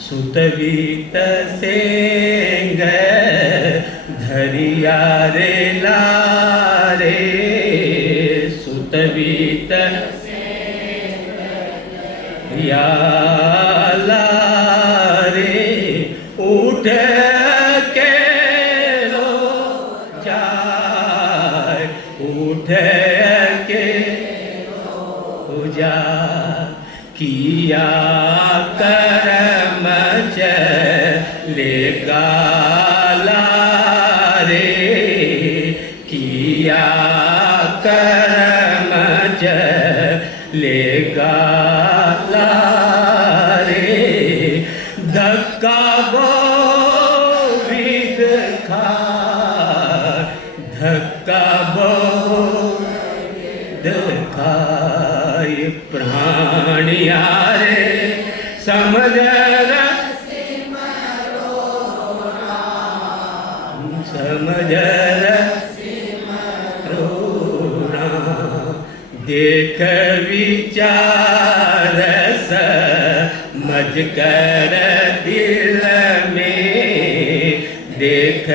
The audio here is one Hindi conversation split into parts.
सुतवीत सेंग धरिया रे लारे सुतवीत या लारे उठ के लो जाए उठ के हो जा किया कर्म चलेगा लारे किया कर्म चलेगा लारे धक्का वो विद खा धक्का वो खाए प्राणिया रे समझ समझ देख विचार समझ कर दिल में देख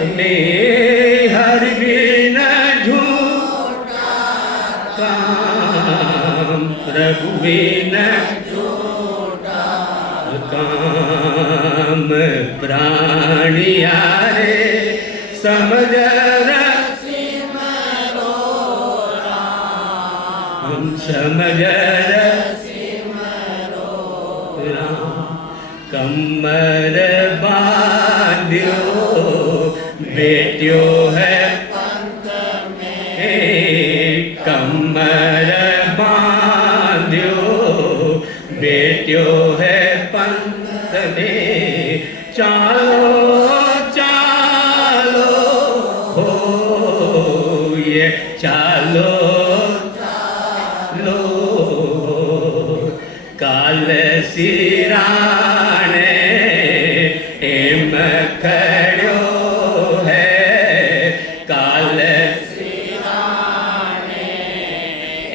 में हर बिना झूठा काम प्रभु बिना झूठा काम प्राणिया रे समझ हम समझ कमर बांध्यो बेटियों है पंथ में कमर बांध्यो बेटियों है पंथ में चालो चालो हो ये चालो चालो काल सिराने एम खड़ो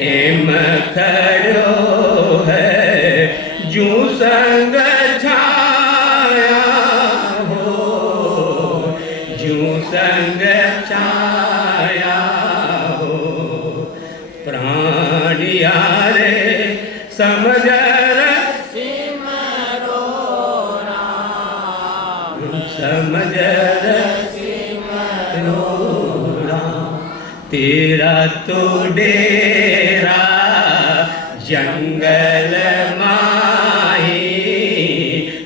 एम खड़ो है जू संग छाया हो जू संग छाया हो प्राणिया रे समझ समझ तेरा तो डेरा जंगल माही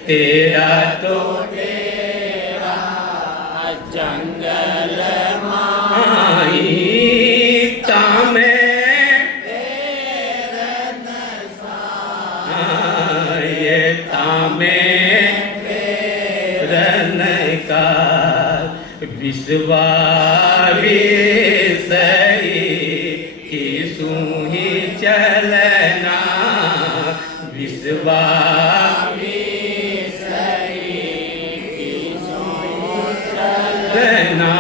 तेरा तो डेरा जंगल माही तामे ये तामे रन का विश्वावी चलना विश्वामी चलना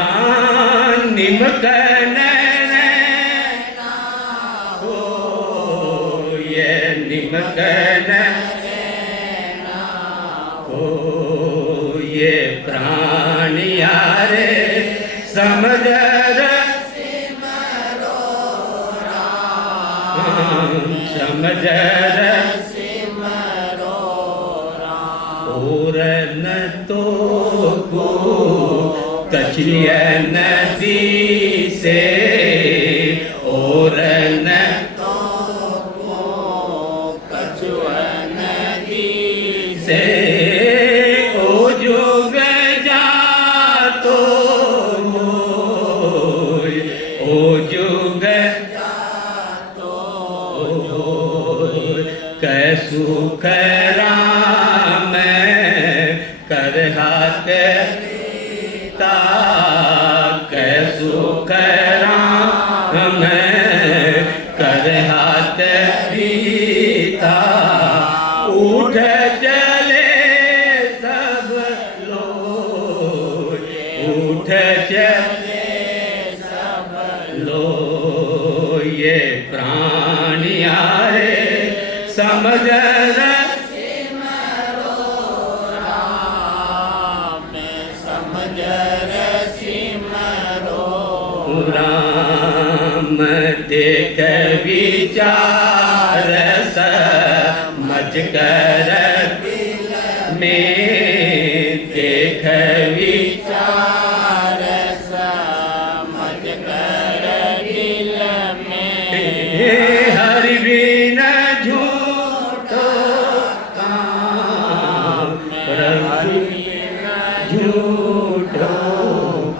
निमकन हो ये निमकन हो ये प्राणिया रे समझ समझ और न तो को कछिया नदी से और न तो को कछुआ नदी से ओ जोग जा तो ओ जोग सुख राम कर हाथ सुख राम राम देख विचार समझ कर में देख विचार समझ कर दिल में हरि बिना झूठो काम प्रभु झूठो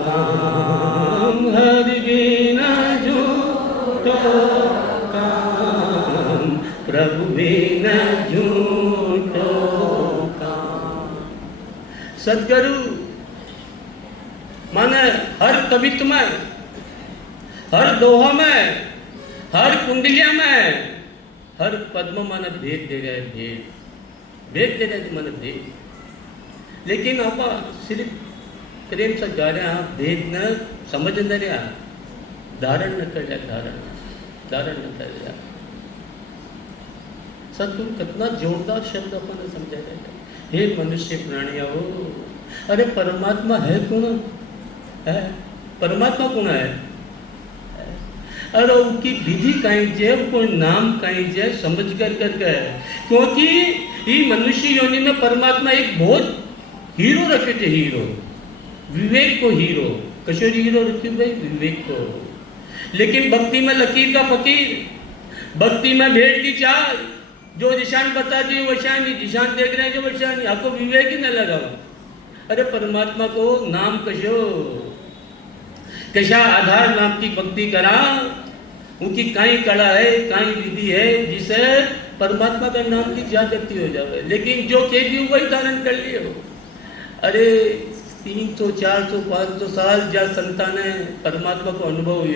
काम हरि बिना झूठो काम प्रभु बिना झूठो काम। सदगुरु माने हर कवित्व में, हर दोहा में, हर कुंडलिया में, हर पद्म माने भेद दे रहे, भेद दे रहे माने भेद। लेकिन आप सिर्फ प्रेम से गा रहे हैं, आप भेद न समझ न रहे, धारण न कर रहे, धारण न कर रहे। सदगुरु कितना जोरदार शब्द अपन समझा रहे हैं। हे मनुष्य प्राणिया हो, अरे परमात्मा है कौन है? परमात्मा कौन है? अरे उनकी विधि कहीं जे, कोई नाम कहीं जे समझ कर करके, क्योंकि ये मनुष्य योनि में परमात्मा एक बहुत हीरो रखे थे, हीरो विवेक को, हीरो कशोरी हीरो रखे भाई विवेक को। लेकिन भक्ति में लकीर का फकीर, भक्ति में भेंट की चाल, जो निशान बता दी वो शान, निशान देख रहे हैं जो निशान, आपको विवेक ही न लगा। अरे परमात्मा को नाम कशो कशा आधार नाम की भक्ति करा, उनकी काई कला है, काई विधि है जिसे परमात्मा का नाम की जागृति हो जाए। लेकिन जो कह दी वही धारण कर लियो। अरे 300, 400, 500 साल जा संतान है परमात्मा को अनुभव हुई।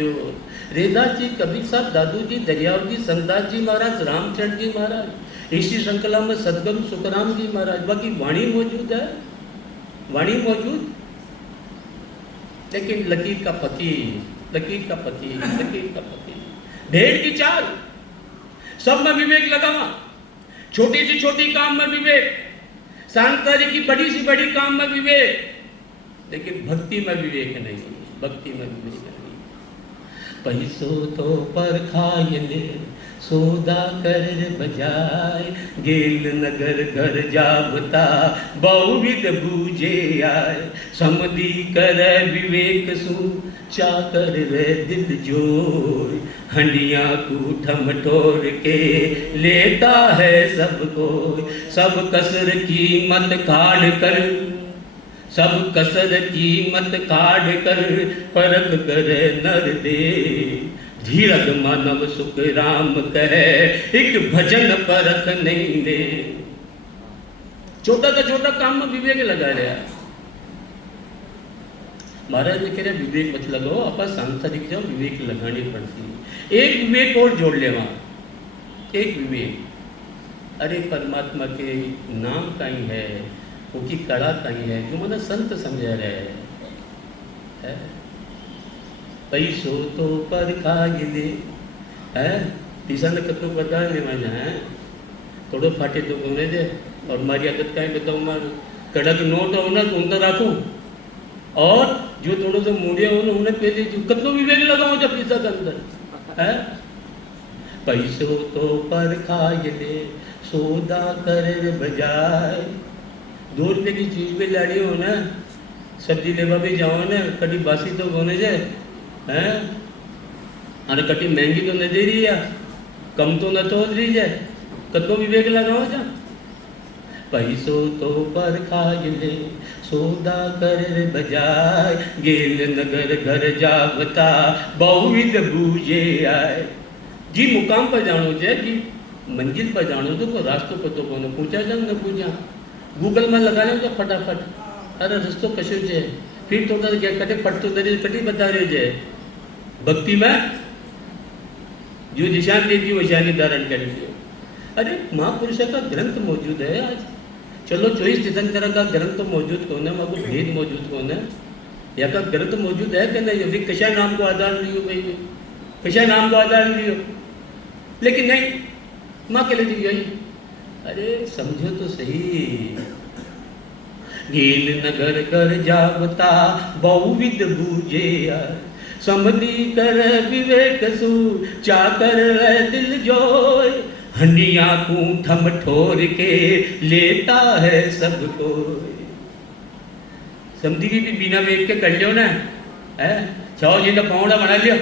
रेदास जी, कबीर साहब, दादू जी, दरियाव जी, संतदास जी महाराज, रामचंद्र जी महाराज, इसी श्रृंखला में सदगुरु सुखराम जी महाराज, बाकी वाणी मौजूद है, वाणी मौजूद। लेकिन लकीर का फकीर, लकीर का फकीर, लकीर का फकीर, भेड़ की चाल, सब में विवेक लगावा, छोटी सी छोटी काम में विवेक, सांसारिक की बड़ी सी बड़ी काम में विवेक, लेकिन भक्ति में विवेक नहीं, भक्ति में विवेक नहीं। पैसो तो पर खाए ले सौदा कर बजाय, गेल नगर घर जाबता बहुविध बूझे आए, समधी कर विवेक सु चाकर रे दिल जोर, हंडिया कूठम टोर के लेता है सबको, सब कसर कीमत काढ़ कर, सब कसर कीमत काढ़ कर परख करे नर दे, धीरज मानव सुख राम कहे एक भजन परख नहीं दे। छोटा तो छोटा काम में विवेक लगा रहा। महाराज ने कह रहे विवेक मत लगाओ, आप सांसारिक जाओ, विवेक लगानी पड़ती है। एक विवेक और जोड़ ले वहां, एक विवेक, अरे परमात्मा के नाम कहीं है, उनकी कला कहीं है, जो मैंने संत समझा रहे है। पैसो तो पर खाए ले है, पीसा ने कतो बता ले मैंने है, थोड़ो फाटे तो घूमे दे, और मारी आदत का बताऊँ मैं, कड़क नोट हो ना तो उनका राखूं, और जो थोड़ो सा मुड़िया हो ना उन्हें पहले कतो विवेक लगाऊं जब पीसा के अंदर है। पैसो तो पर खाए ले सौदा कर बजाय, 2 रुपये की चीज पे लाड़ी हो ना, सब्जी लेवा भी जाओ ना, कटी बासी तो होने जाए हैं, अरे कटी महंगी तो न दे रही है, कम तो न तो रही जाए, कतो विवेक लगाओ जा। पैसो तो पर खाए ले सौदा कर बजाय, गेल नगर घर जावता बहुविध बूझे आए। जी मुकाम पर जानो जाए, जी मंजिल पर जानो तो को रास्तों पर तो को पूछा जा न पूछा, गूगल में लगा ले फटाफट, अरे रस्तो कशो है, फिर थोड़ा क्या कटे पट तो दरी कटी बता रहे जाए। भक्ति में जो निशान दे दी वो निशानी धारण कर लियो। अरे महापुरुष का ग्रंथ मौजूद है आज, चलो 24 तीर्थंकर का ग्रंथ तो मौजूद कौन है, मगर भेद मौजूद कौन है, या का ग्रंथ मौजूद है कि नहीं, यदि कशा नाम को आधार लियो भाई, कशा नाम को आधार लियो, लेकिन नहीं माँ के लिए यही अरे समझो तो सही। गील नगर कर जावता बहुविध बूझे, समझी कर विवेक सु चाकर दिल जोय, हंडिया ठम ठोर के लेता है सबको। समझी भी बिना वेख के कर लियो ना है, छो जी का पौड़ा बना लियो,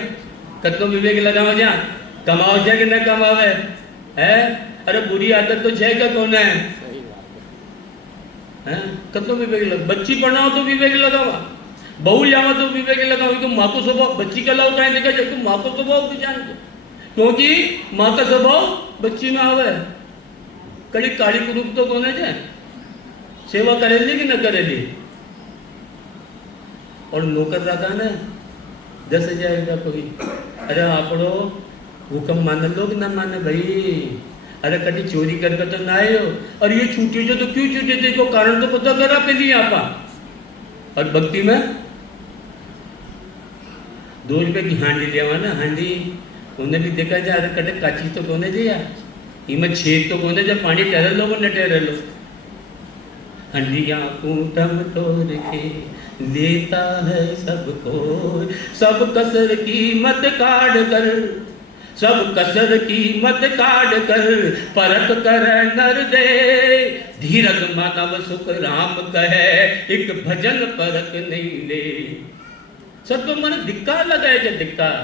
कतो विवेक लगाओ जा, कमाओ जा कि न कमावे है। अरे बुरी आदत तो है क्या कौन है, कतो विवेक लग, बच्ची पढ़ाओ तो विवेक लगावा, बहू जावा तो विवेक लगाओ। तो माँ को स्वभाव बच्ची का लाओ कहीं देखा जाए तो माँ को स्वभाव भी जान, क्योंकि माँ का स्वभाव बच्ची में आवे। कड़ी काली कुरूप तो कौन है, सेवा करेली कि न करेली। और नौकर रखा ना 10,000 रुपया कोई, अरे आपड़ो हुक्म मान लो कि ना माने भाई। अरे कभी चोरी करके तो ना आए हो, और ये छूटे जो तो क्यों छूटे थे, को कारण तो पता करा पहले आपा। और भक्ति में 2 रुपये की हांडी लिया ना, हांडी उन्हें भी देखा जाए, अरे कटे काची तो कोने दिया, इमें छेद तो कोने जब पानी ठहर लो न ठहर लो। हंडिया कूटम तोड़ के लेता है सबको, सब कसर की मत काट कर, सब कसर की मत काट कर, परख कर नर दे, धीरज मानव सुख राम कहे, एक भजन परख नहीं ले। सब तो मन धिक्कार लगाए जब धिक्कार।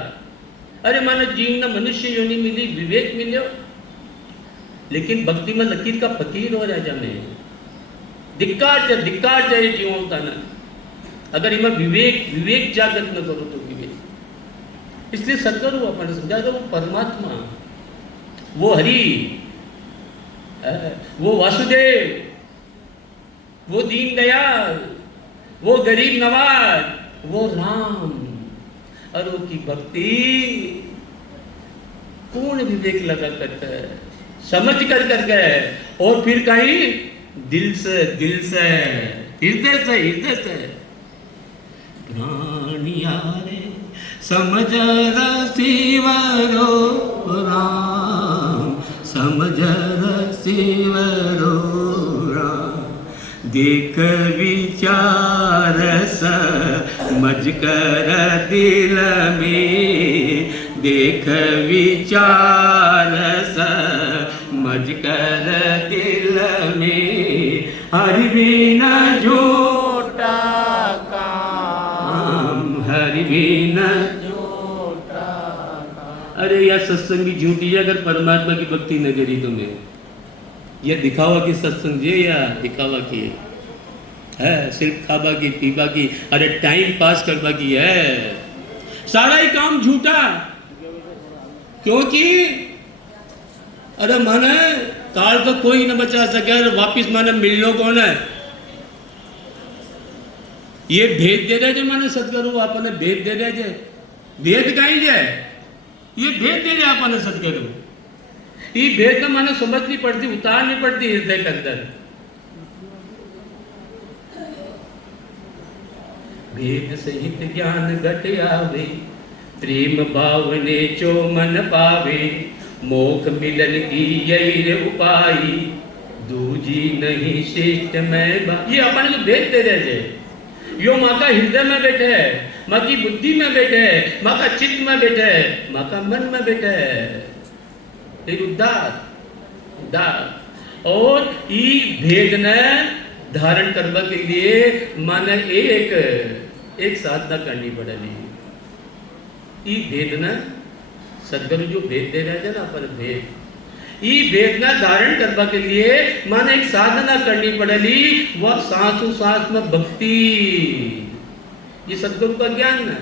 अरे मानो जीवन में मनुष्य योनि मिली, विवेक मिलो, लेकिन भक्ति में लकीर का फकीर हो राजा में धिक्कार जाए जीवों का ना। अगर इमें विवेक जागृत न करो तो विवेक। इसलिए सदगुरु अपन समझा दो, वो परमात्मा, वो हरि, वो वासुदेव, वो दीन दयाल, वो गरीब नवाज, वो राम, और उनकी भक्ति पूर्ण विवेक लगा करके समझ कर करके, और फिर कहीं दिल से हृदय से प्राणियारे समझ रसीवरो राम, समझ रसीवरो राम, देख विचार समझ कर दिल में, देख विचार समझ कर दिल में, हरि बिना झूठा काम, हरि बिना झूठा काम। अरे यार सत्संग की झूठी है, अगर परमात्मा की भक्ति न करी तुम्हें, ये दिखावा की सत्संग है या दिखावा की है, सिर्फ खाबा की पीबा की, अरे टाइम पास करवा की है, सारा ही काम झूठा। क्योंकि अरे माने काल तो कोई न बचा सके, वापिस माने मिलनो कौन है। ये भेद दे रहे जो माने सदगुरु आपने भेद दे रहे जे, भेद कहीं जाए, ये भेद दे रहे आपने सदगुरु, ये भेद न माने समझनी पड़ती, उतारनी पड़ती हृदय के अंदर। भेद सहित ज्ञान घट आवे, प्रेम भाव ने चो मन पावे, मोख मिलन की यही रे उपाई, दूजी नहीं श्रेष्ठ में। ये अपन जो भेद दे रहे थे, यो माँ का हृदय में बैठे है, माँ की बुद्धि में बैठे है, माँ का चित्त में बैठे है, माँ का मन में बैठे है, एक उद्धार। और ये भेद ने धारण करने के लिए माने एक साधना करनी पड़ेगी। ये भेद न सदगुरु जो भेद दे रहे थे ना अपन भेद, ये भेद न धारण करने के लिए माने एक साधना करनी पड़ेगी, वह सांसों सांस में भक्ति। ये सदगुरु का ज्ञान है।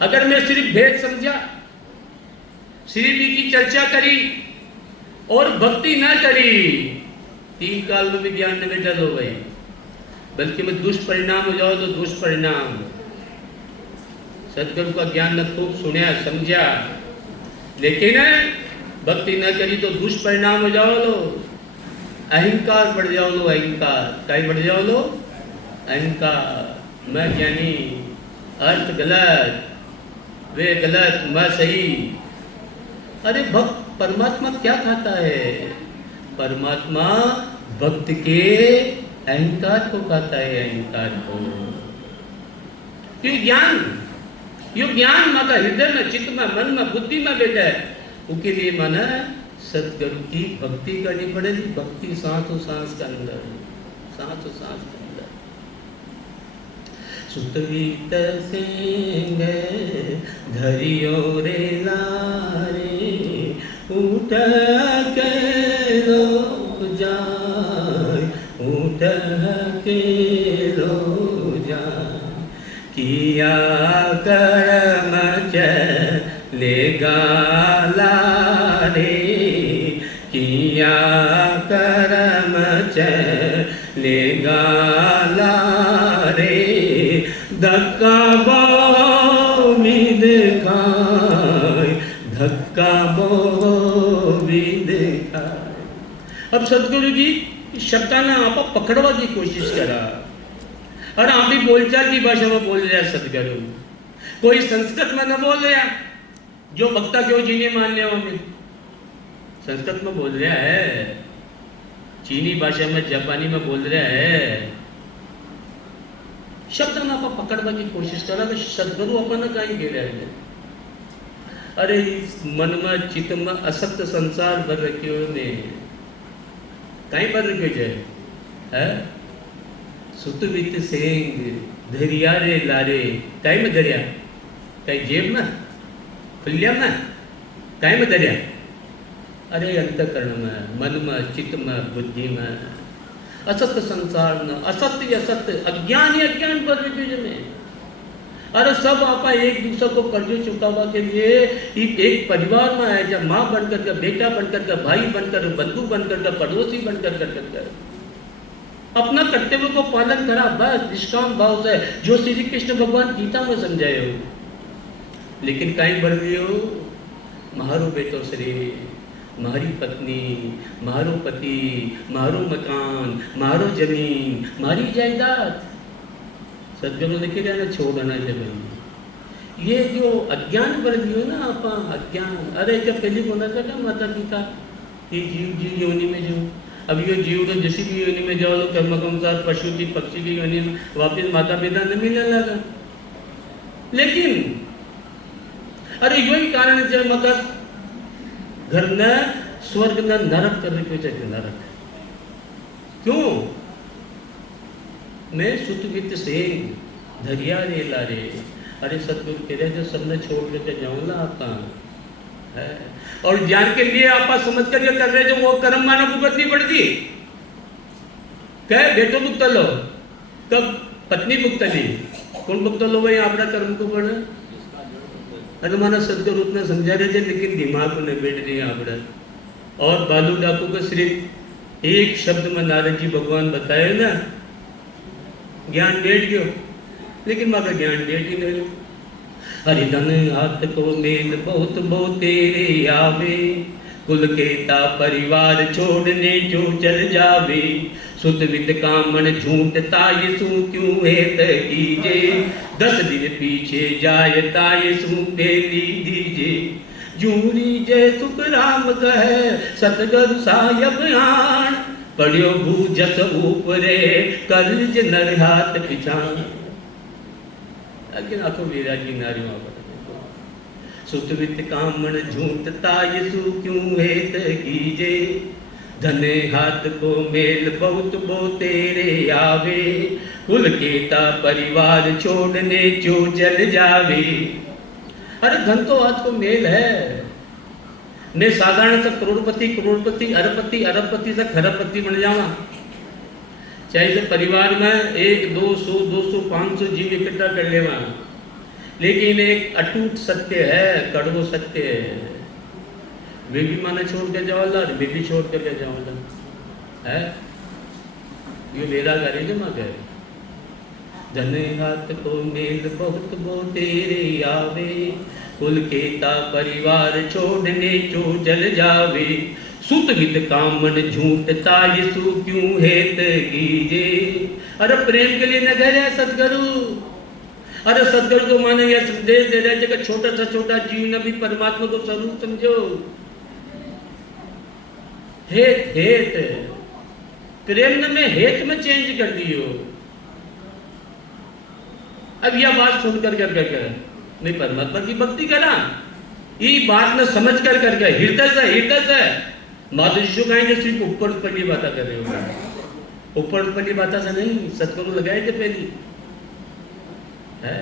अगर मैं सिर्फ भेद समझा, श्री जी की चर्चा करी और भक्ति ना करी, 3 काल में भी ज्ञान न बैठा हो गई, बल्कि मैं दुष्परिणाम हो जाओ तो दुष्परिणाम। सदगुरु का ज्ञान न खूब सुना समझा, लेकिन भक्ति न करी तो दुष्परिणाम हो जाओ लो, अहंकार बढ़ जाओ लो, अहंकार कहीं बढ़ जाओ लो, अहंकार मैं ज्ञानी, अर्थ गलत, वे गलत, मैं सही। अरे भक्त परमात्मा क्या खाता है, परमात्मा भक्त के अहंकार को खाता है, अहंकार को। यो ज्ञान माता हृदय में, चित्त में, मन में, बुद्धि में बैठा है। उसके लिए माना सतगुरु की भक्ति करनी पड़ेगी। भक्ति सांसों सांस के अंदर, सांसों सांस के अंदर। सुतवीत सिंह धरियो रे लारे, उठ के लो जाए, उठ के लो जाए, किया कर्म चलेगा लारे, किया कर्म चलेगा लारे, धक्का बोमिद खाए, धक्का बोमिद खाए। अब सदगुरु जी शब्दांना आप पकड़वा की कोशिश करा, और आप भी बोलचाल की भाषा में बोल रहे हैं सदगुरु। कोई संस्कृत में न बोल रहा, जो भक्ता क्यों चीनी मान लिया, हमें संस्कृत में बोल रहा है, चीनी भाषा में, जापानी में बोल रहा है। शब्द ना आप पकड़वा की कोशिश करा तो सदगुरु अपन कहीं गे रहे हैं। अरे इस मन में, चित्त में असत्य संसार भर रखे ने, कहीं भर रखे जाए है। सुतवित सेंग धरिया रे लारे, कहीं में धरिया, कहीं जेब में, खुलिया में, कहीं में धरिया। अरे अंतकरण में, मन में, चित्त में, बुद्धि में, असत्य संसार में, असत्य असत्य, अज्ञान ही अज्ञान पर में। अरे सब आपा एक दूसरे को कर्ज चुकावा के लिए एक परिवार में है, जब माँ बनकर के, बेटा बनकर के, भाई बनकर, बंधु बनकर के, पड़ोसी बनकर कर अपना कर्तव्य को पालन करा, बस निष्काम भाव से, जो श्री कृष्ण भगवान गीता में समझाए हो। लेकिन कहीं बढ़ गए हो, महारो बेटो श्री, मारी पत्नी, मारो पति, मारो मकान, मारो जमीन, मारी जायदाद। सदगुरु ने क्या ना छोड़ना जमीन। ये जो अज्ञान बढ़ गई हो ना आपा, अज्ञान। अरे जब पहले बोला था ना माता पिता, ये जीव योनि में जो, अब ये जीव तो जैसी भी योनि में जाओ, कर्म अनुसार पशु की, पक्षी की योनि में वापिस माता पिता न मिलने लगा। लेकिन अरे यही कारण से मतलब घर न स्वर्ग न नरक करने को चाहिए, नरक। क्यों? मैं सुतवित सेंग धरिया रे लारे। अरे सतगुरु कह रहे जो सबने छोड़ के जाऊंगा आपका है, और ज्ञान के लिए आप समझ कर ये कर रहे जो वो कर्म मानो भुगतनी पड़ती। कह बेटो भुगत लो, कब पत्नी भुगतली, कौन भुगत लो भाई आपका कर्म को पड़े। अरे माना सदगुरु उतना समझा रहे थे, लेकिन दिमाग में नहीं बैठ रही आपड़ा। और बालू डाकू को सिर्फ एक शब्द में नारद जी भगवान बताए ना, ज्ञान बैठ गयो, लेकिन माँ का ज्ञान बैठ ही नहीं। हरिधन हाथ को मेल बहुत बहुत तेरे आवे, कुल केता परिवार छोड़ने जो चल जावे, सुतवित कामन झूठ ताय सू क्यों हेत कीजे, 10 दिन पीछे जाय ताय सू पेली दीजे, जूरी जय सुख राम कहे सतगुरु साहब आन, पढ़ियो भूजस ऊपरे कर्ज नर हाथ पिछान। लेकिन आखो वीरा जी नारियों सुतवित कामन झूठ ताय सू क्यों हेत कीजे, धने हाथ को मेल बहुत बो तेरे आवे, कुल केता परिवार छोड़ने जो जल जावे। अरे धन तो हाथ को मेल है। मैं साधारण से करोड़पति करोड़पति अरबपति अरबपति से खरबपति बन जावा, चाहे से परिवार में 1 200 200 500 जीव इकट्ठा कर लेवा, लेकिन एक अटूट सत्य है, कड़वो सत्य है, वे भी माने छोड़ के जाओला, वे भी छोड़ के जाओला है। ये मेरा गाड़ी जमा गए, धने हाथ को मेल बहुत बो तेरे आवे, कुल केता परिवार छोड़ने जो जल जावे, सुतवित कामन झूठ ताय सू क्यों हेत कीजे। अरे प्रेम के लिए न कह रहे सदगुरु। अरे सदगुरु को माने यह संदेश दे रहे कि छोटा सा छोटा जीव न भी परमात्मा को स्वरूप समझो। हेत हेत प्रेम में हेत में चेंज कर दियो। अब यह बात सुनकर कर मैं परमात्मा की भक्ति करा, ये बात में समझ कर हृदय से माधुर्य कहेंगे सिर्फ ऊपर ऊपर बात कर रहे हो, ऊपर ऊपर बात से नहीं, सतगुरु लगाए थे पहली है।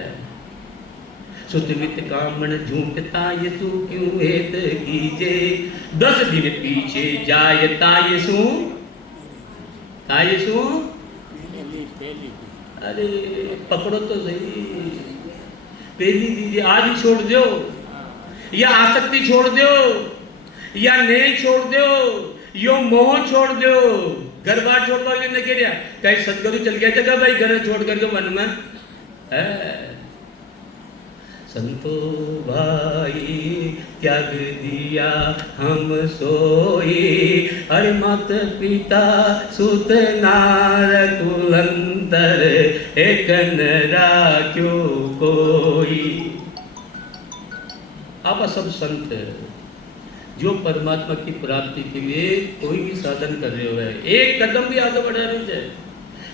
सुतमित कामन झूमता ये तू क्यों हेत कीजे, 10 दिन पीछे जाए ताये सू अरे पकड़ो तो सही, पहली दीजिए आज ही छोड़ दो, या आसक्ति छोड़ दो, या नेह छोड़ दो, यो मोह छोड़ दो, घर बार छोड़ दो। ने कह कहीं सदगुरु चल गया था भाई घर छोड़ करके मन में है। संतो भाई त्याग दिया हम सोई, अरे मात पिता सुत नार कुलंतर, एक नरा क्यों कोई। आप सब संत जो परमात्मा की प्राप्ति के लिए कोई भी साधन कर रहे हो, एक कदम भी आगे बढ़ा नहीं जाए,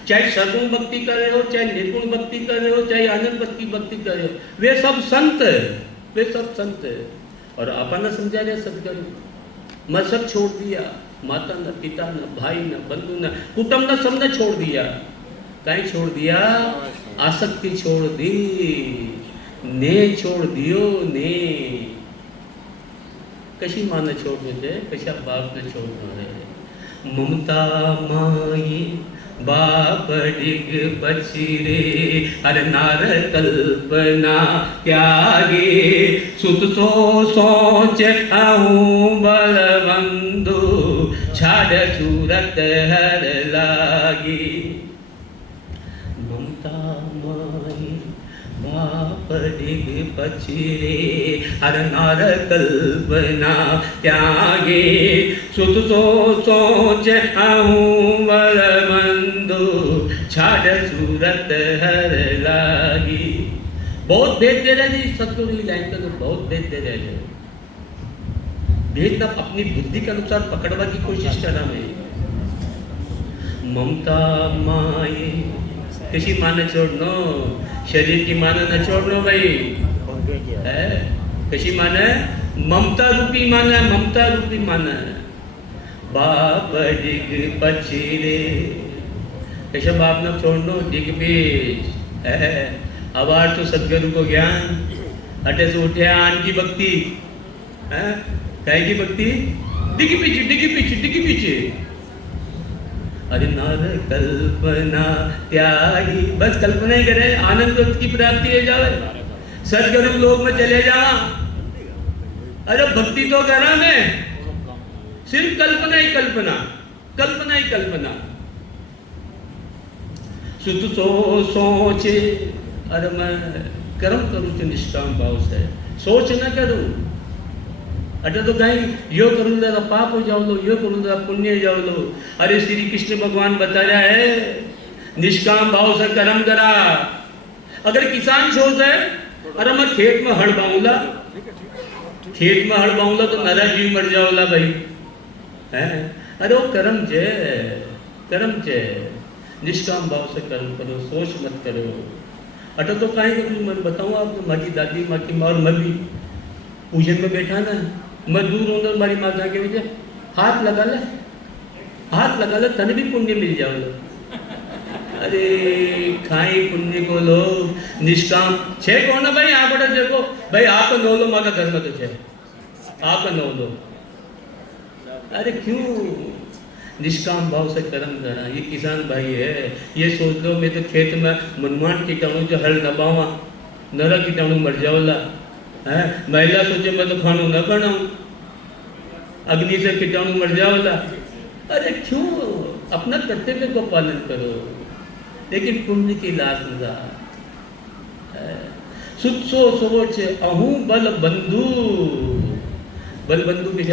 चाहे सगुण भक्ति कर रहे हो, चाहे निर्गुण भक्ति कर रहे हो, चाहे आनंद भक्ति कर रहे हो, वे सब संत है, वे सब संत है। और अपन समझा रहे सदगुरु, मैं सब छोड़ दिया, माता न पिता न भाई न बंधु न कुटुंब न सबने छोड़ दिया। कहीं छोड़ दिया? आसक्ति छोड़ दी, ने छोड़ दियो ने। कशी माँ ने छोड़ दे, कशा बाप ने छोड़ दे। ममता माई बाप डिग बचिरे, अरे नार कल्पना त्यागे, सुत सो सोच आहूं बलबंधु, छाड़ सूरत हर लागी। ममता माई बाप डिग बचिरे, अरे नार कल्पना त्यागे, सुत सो सोच आहूं बलबंधु, छाड़ सूरत हर लागी। बहुत भेद दे रहे जी सतगुरु की लाइन तो बहुत भेद दे रहे हैं। भेद तब अपनी बुद्धि के अनुसार पकड़वा की कोशिश कर रहा मैं। ममता माए किसी माँ ने छोड़नो, शरीर की माँ न छोड़नो भाई है। किसी माँ ने ममता रूपी माना, ममता रूपी माना। बाप डिग पछिरे, कैसे बाप न छोड़नो डिग बीच है। अवार तो सदगुरु को ज्ञान अटे से उठे आन की भक्ति है। काय की भक्ति? डिग पीछे डिग पीछे डिग पीछे। अरे नार कल्पना त्यागी, बस कल्पना ही करे, आनंद की प्राप्ति हो जाए, सदगुरु लोक में चले जा। अरे भक्ति तो करा मैं, सिर्फ कल्पना ही कल्पना, कल्पना ही कल्पना। सुत सो सोचे, अरे मैं कर्म करूँ तो निष्काम भाव से, सोच न करूँ। अरे तो कहीं यो करूँ तो पाप हो जाओ लो, यो करूँ तो पुण्य हो जाओ लो। अरे श्री कृष्ण भगवान बता रहा है निष्काम भाव से कर्म करा। अगर किसान सोच है अरे मैं खेत में हड़ बाऊंगा, खेत में हड़ बाऊंगा तो मेरा जीव मर जाओला भाई है। अरे वो कर्म छे, कर्म छे। निष्काम भाव से कर्म करो, सोच मत करो। अटो तो कहीं करूँ मैं बताऊँ आपको, माँ की दादी, माँ की माँ और मैं भी पूजन में बैठा ना, मैं दूर हूँ तो हमारी माँ जाके मुझे हाथ लगा ले, हाथ लगा ले, तन भी पुण्य मिल जाओ। अरे खाई पुण्य को लोग निष्काम छे कौन है भाई? आप बड़ा देखो भाई, आप नो लो माँ का धर्म तो छे, आप नो लो। अरे क्यों? निष्काम भाव से कर्म करा। ये किसान भाई है, ये सोच लो मैं तो खेत में मनमान कीटाणु जो हल दबावा, नरा कीटाणु मर जाओला है। महिला सोचे मैं तो खानू न बनाऊं, अग्नि से कीटाणु मर जाओला। अरे क्यों? अपना कर्तव्य को पालन करो, लेकिन पुण्य की लाश न। सुत सो सोच अहूं बल बंधु, बल बंधु के